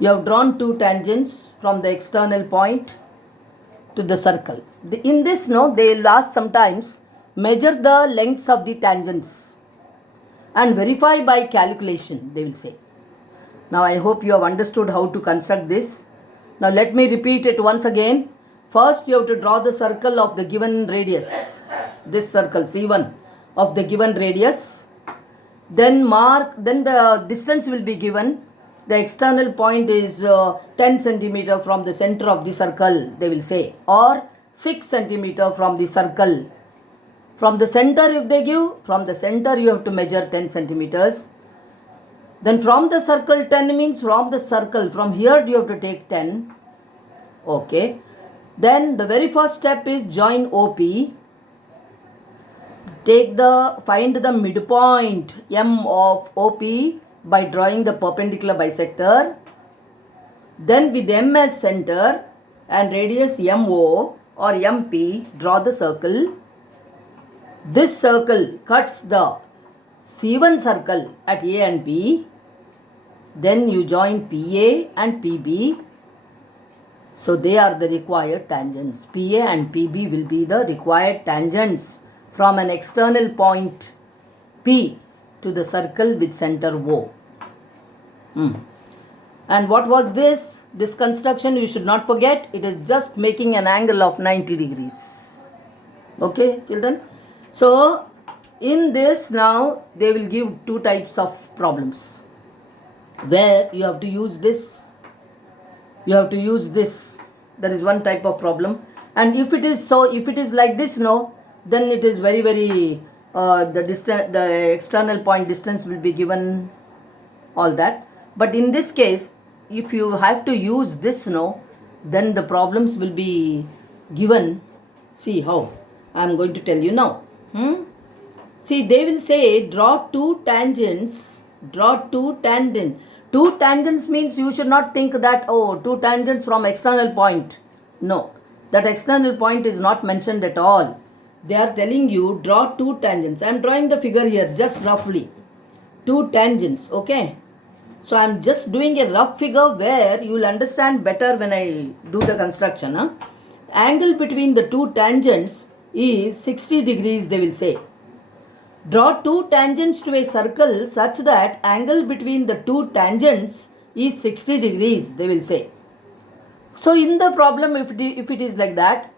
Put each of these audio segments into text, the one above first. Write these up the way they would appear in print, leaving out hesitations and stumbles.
You have drawn two tangents from the external point to the circle. In this, no, they will ask sometimes measure the lengths of the tangents and verify by calculation, they will say. Now I hope you have understood how to construct this. Now let me repeat it once again. First you have to draw the circle of the given radius. This circle C1 of the given radius. Then the distance will be given. The external point is 10 centimeter from the center of the circle, they will say, or 6 centimeter from the circle. From the center, if they give, from the center you have to measure 10 centimeters. Then from the circle, 10 means from the circle, from here you have to take 10. Okay. Then the very first step is join OP. Find the midpoint M of OP by drawing the perpendicular bisector. Then with M as center and radius MO or MP, draw the circle. This circle cuts the C1 circle at A and B. Then you join PA and PB. So they are the required tangents. PA and PB will be the required tangents from an external point P to the circle with center O. And what was this? This construction you should not forget. It is just making an angle of 90 degrees. Okay, children? So in this now they will give two types of problems where you have to use this. You have to use this. That is one type of problem. And if it is like this, no, then it is very the external point distance will be given, all that. But in this case, if you have to use this, no, then the problems will be given. See how I am going to tell you now. See, they will say draw two tangents. Two tangents means you should not think that, oh, two tangents from external point. No, that external point is not mentioned at all. They are telling you draw two tangents. I am drawing the figure here just roughly. Two tangents, okay. So I am just doing a rough figure where you will understand better when I do the construction. Angle between the two tangents is 60 degrees, they will say. Draw two tangents to a circle such that angle between the two tangents is 60 degrees, they will say. So in the problem, if it is like that,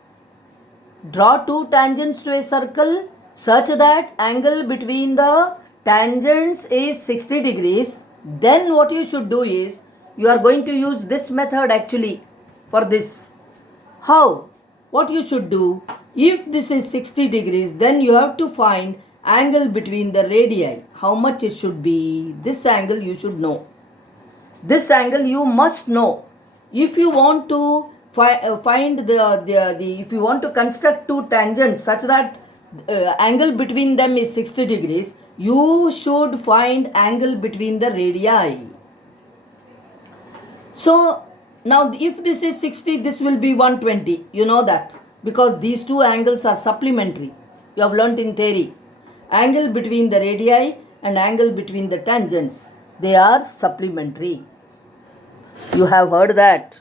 draw two tangents to a circle such that angle between the tangents is 60 degrees, then what you should do is, you are going to use this method actually for this. How? What you should do, if this is 60 degrees, then you have to find angle between the radii. How much it should be? This angle you should know. This angle you must know. If you want to if you want to construct two tangents such that angle between them is 60 degrees, you should find angle between the radii. So now if this is 60, this will be 120. You know that because these two angles are supplementary. You have learnt in theory. Angle between the radii and angle between the tangents, they are supplementary. You have heard that.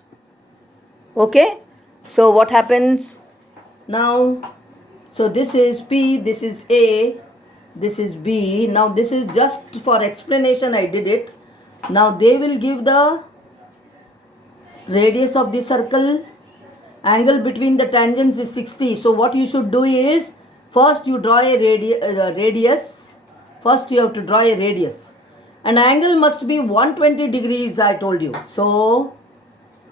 Okay. So what happens now? So this is P, this is A, this is B. Now this is just for explanation I did it. Now they will give the radius of the circle. Angle between the tangents is 60. So what you should do is, first you draw a radius. First you have to draw a radius. An angle must be 120 degrees, I told you. So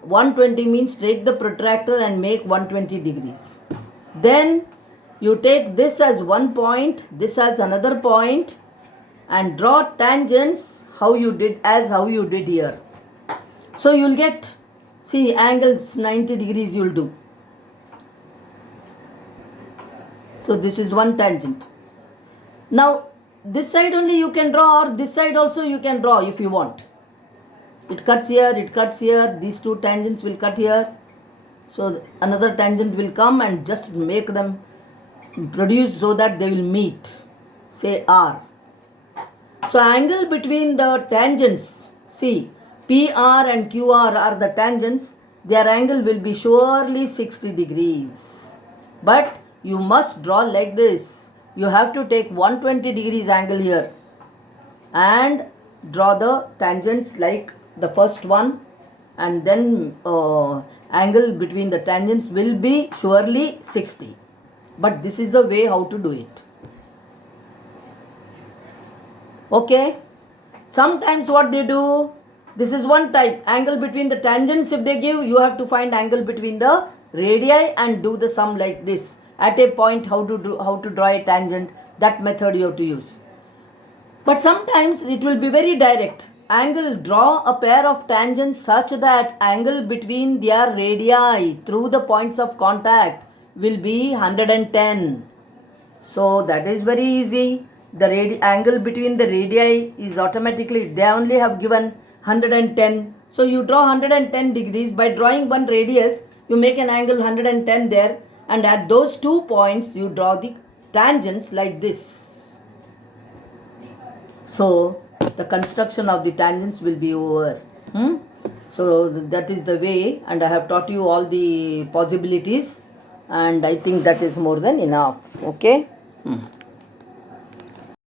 120 means take the protractor and make 120 degrees. Then you take this as one point, this as another point, and draw tangents how you did here. So you will get, see, angles 90 degrees you will do. So this is one tangent. Now this side only you can draw, or this side also you can draw if you want. It cuts here, these two tangents will cut here. So another tangent will come and just make them produce so that they will meet, say R. So angle between the tangents, see, PR and QR are the tangents, their angle will be surely 60 degrees. But you must draw like this. You have to take 120 degrees angle here and draw the tangents like the first one, and then angle between the tangents will be surely 60. But this is the way how to do it. Okay. Sometimes what they do, this is one type, angle between the tangents. If they give, you have to find angle between the radii and do the sum like this. At a point, how to draw a tangent, that method you have to use. But sometimes it will be very direct. Angle, draw a pair of tangents such that angle between their radii through the points of contact will be 110. So that is very easy. The angle between the radii is automatically, they only have given 110. So you draw 110 degrees. By drawing one radius, you make an angle 110 there, and at those 2 points you draw the tangents like this. So the construction of the tangents will be over. So that is the way, and I have taught you all the possibilities, and I think that is more than enough. Okay.